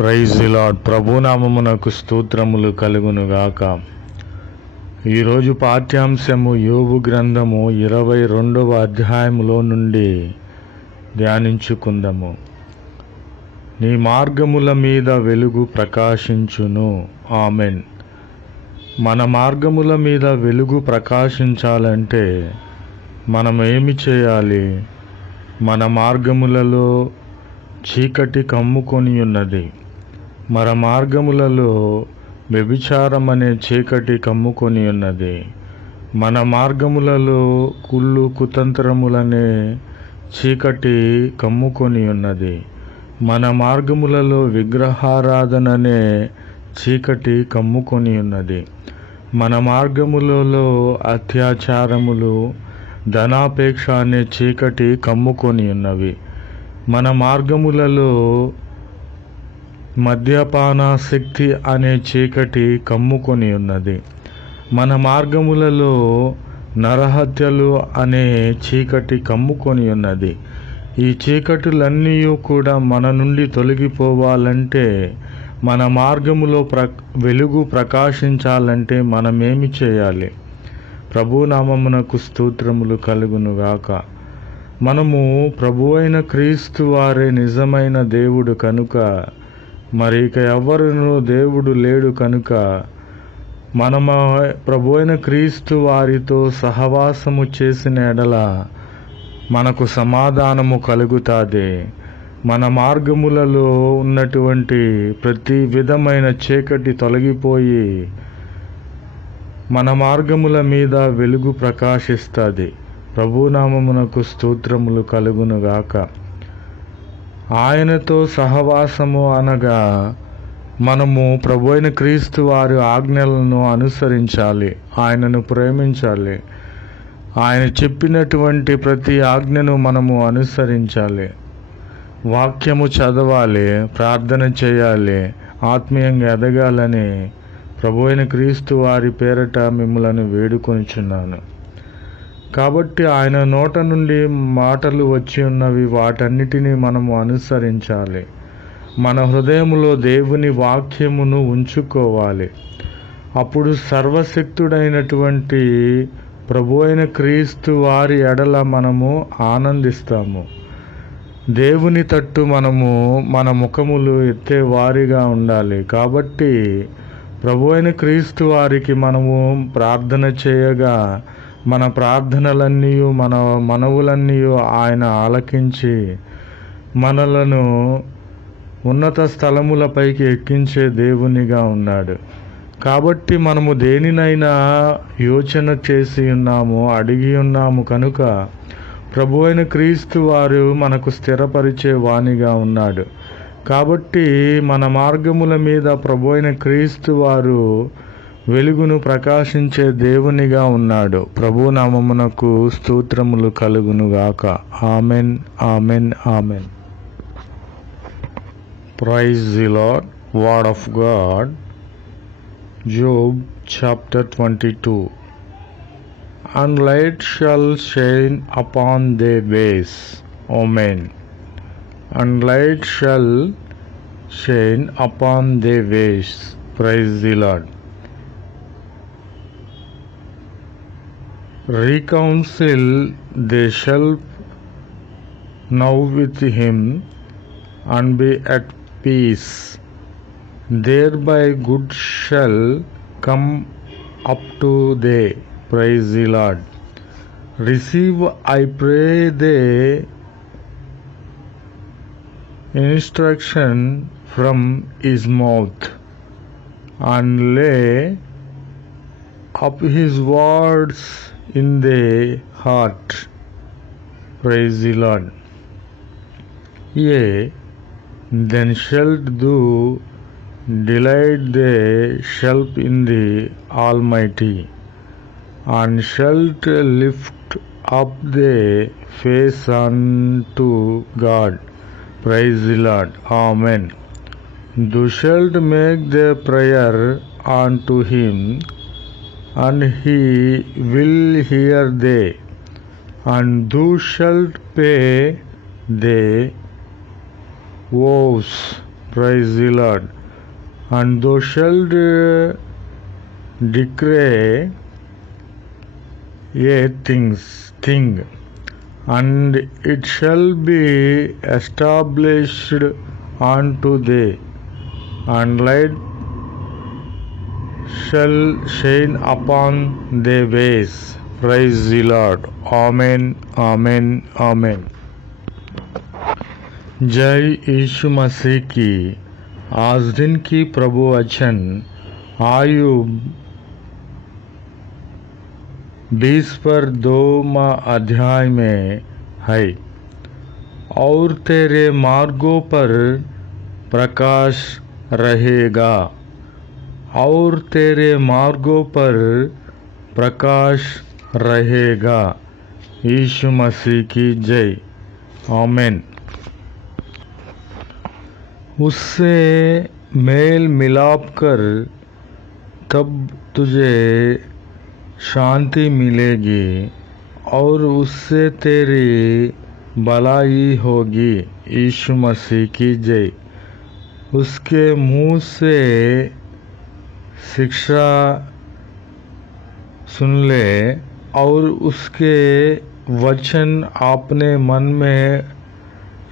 Praise the lord. ప్రభునామమునకు స్తోత్రములు కలుగునుగాక. ఈరోజు పాఠ్యాంశము యోబు గ్రంథము 22వ అధ్యాయములో నుండి ధ్యానించుకుందాము. నీ మార్గముల మీద వెలుగు ప్రకాశించును. ఆమెన్. మన మార్గముల మీద వెలుగు ప్రకాశించాలంటే మనం ఏమి చేయాలి? మన మార్గములలో చీకటి కమ్ముకొని ఉన్నది. మన మార్గములలో వ్యభిచారం అనే చీకటి కమ్ముకొని ఉన్నది. మన మార్గములలో కుళ్ళు కుతంత్రములనే చీకటి కమ్ముకొని ఉన్నది. మన మార్గములలో విగ్రహారాధననే చీకటి కమ్ముకొని ఉన్నది. మన మార్గములలో అత్యాచారములు, ధనాపేక్ష అనే చీకటి కమ్ముకొని ఉన్నవి. మన మార్గములలో మద్యపానాసక్తి అనే చీకటి కమ్ముకొని ఉన్నది. మన మార్గములలో నరహత్యలు అనే చీకటి కమ్ముకొని ఉన్నది. ఈ చీకటులన్నీ కూడా మన నుండి తొలగిపోవాలంటే, మన మార్గములో వెలుగు ప్రకాశించాలంటే మనమేమి చేయాలి? ప్రభునామమునకు స్తోత్రములు కలుగునుగాక. మనము ప్రభువైన క్రీస్తు వారే నిజమైన దేవుడు కనుక, మరి ఇక ఎవరునూ దేవుడు లేడు కనుక, మనము ప్రభువైన క్రీస్తు వారితో సహవాసము చేసిన ఎడల మనకు సమాధానము కలుగుతాది. మన మార్గములలో ఉన్నటువంటి ప్రతి విధమైన చీకటి తొలగిపోయి మన మార్గముల మీద వెలుగు ప్రకాశిస్తుంది. ప్రభునామమునకు స్తోత్రములు కలుగునుగాక. ఆయనతో సహవాసము అనగా మనము ప్రభువైన క్రీస్తు వారి ఆజ్ఞలను అనుసరించాలి, ఆయనను ప్రేమించాలి. ఆయన చెప్పినటువంటి ప్రతి ఆజ్ఞను మనము అనుసరించాలి. వాక్యము చదవాలి, ప్రార్థన చేయాలి, ఆత్మీయంగా ఎదగాలని ప్రభువైన క్రీస్తు వారి పేరట మిమ్మలను వేడుకొనిచున్నాను. కాబట్టి ఆయన నోట నుండి మాటలు వచ్చి ఉన్నవి, వాటన్నిటినీ మనము అనుసరించాలి. మన హృదయములో దేవుని వాక్యమును ఉంచుకోవాలి. అప్పుడు సర్వశక్తుడైనటువంటి ప్రభువైన క్రీస్తు వారి ఎడల మనము ఆనందిస్తాము. దేవుని తట్టు మనము మన ముఖములు ఎత్తే వారిగా ఉండాలి. కాబట్టి ప్రభువైన క్రీస్తు వారికి మనము ప్రార్థన చేయగా మన ప్రార్థనలన్నీ, మన మనవులన్నీ ఆయన ఆలకించి మనలను ఉన్నత స్థలములపైకి ఎక్కించే దేవునిగా ఉన్నాడు. కాబట్టి మనము దేనినైనా యోచన చేసి ఉన్నాము, అడిగి ఉన్నాము కనుక ప్రభువైన క్రీస్తు వారు మనకు స్థిరపరిచే వానిగా ఉన్నాడు. కాబట్టి మన మార్గముల మీద ప్రభువైన క్రీస్తు వారు వెలుగును ప్రకాశించే దేవునిగా ఉన్నాడు. ప్రభునామమునకు స్తోత్రములు కలుగునుగాక. Amen, amen, amen. Praise the Lord. Word of God. Job chapter 22. And light shall shine upon their ways. Amen. And light shall shine upon their ways. Praise the Lord. Reconcile they shall now with him, and be at peace. Thereby good shall come up to thee. Praise the Lord. Receive, I pray thee, instruction from his mouth, and lay up his words in their heart. Praise the Lord. Yea, then shalt thou delight thyself in the Almighty, and shalt lift up thy face unto God. Praise the Lord. Amen. Thou shalt make the prayer unto him, and he will hear thee, and thou shalt pay the vows Praise the Lord. And thou shalt decree a thing, and it shall be established unto thee, and light shall shine upon thy ways. Praise the Lord. Amen, amen, amen. जय यीशु मसीह की। आज दिन की प्रभु वचन आयुब 20 अध्याय में है। और तेरे मार्गों पर प्रकाश रहेगा, और तेरे मार्गों पर प्रकाश रहेगा। यीशु मसीह की जय। आमीन। उससे मेल मिलाप कर, तब तुझे शांति मिलेगी, और उससे तेरी भलाई होगी। यीशु मसीह की जय। उसके मुंह से शिक्षा सुन ले, और उसके वचन अपने मन में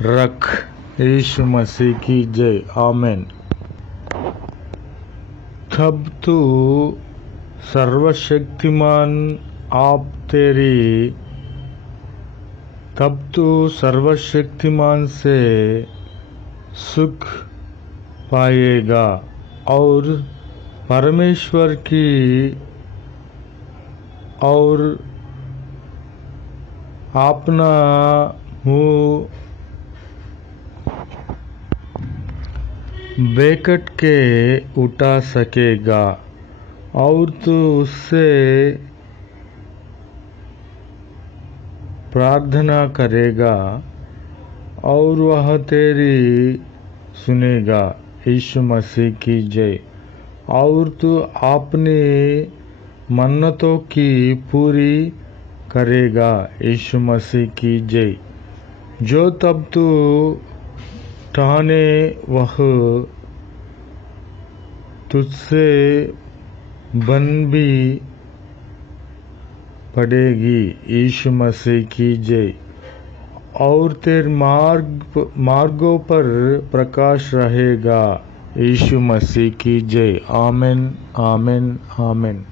रख। यीशु मसीह की जय। आमीन। तब तू सर्वशक्तिमान से सुख पाएगा, और परमेश्वर की और अपना मुंह बेकट के उठा सकेगा, और तू उससे प्रार्थना करेगा, और वह तेरी सुनेगा। यीशु मसीह की जय। और तू अपनी मन्नतों की पूरी करेगा। यीशु मसीह की जय। जो तब तू ठाने, वह तुझसे बन भी पड़ेगी। यीशु मसीह की जय। और तेरे मार्गों पर प्रकाश रहेगा। यीशु मसीह की जय। आमीन, आमीन, आमीन।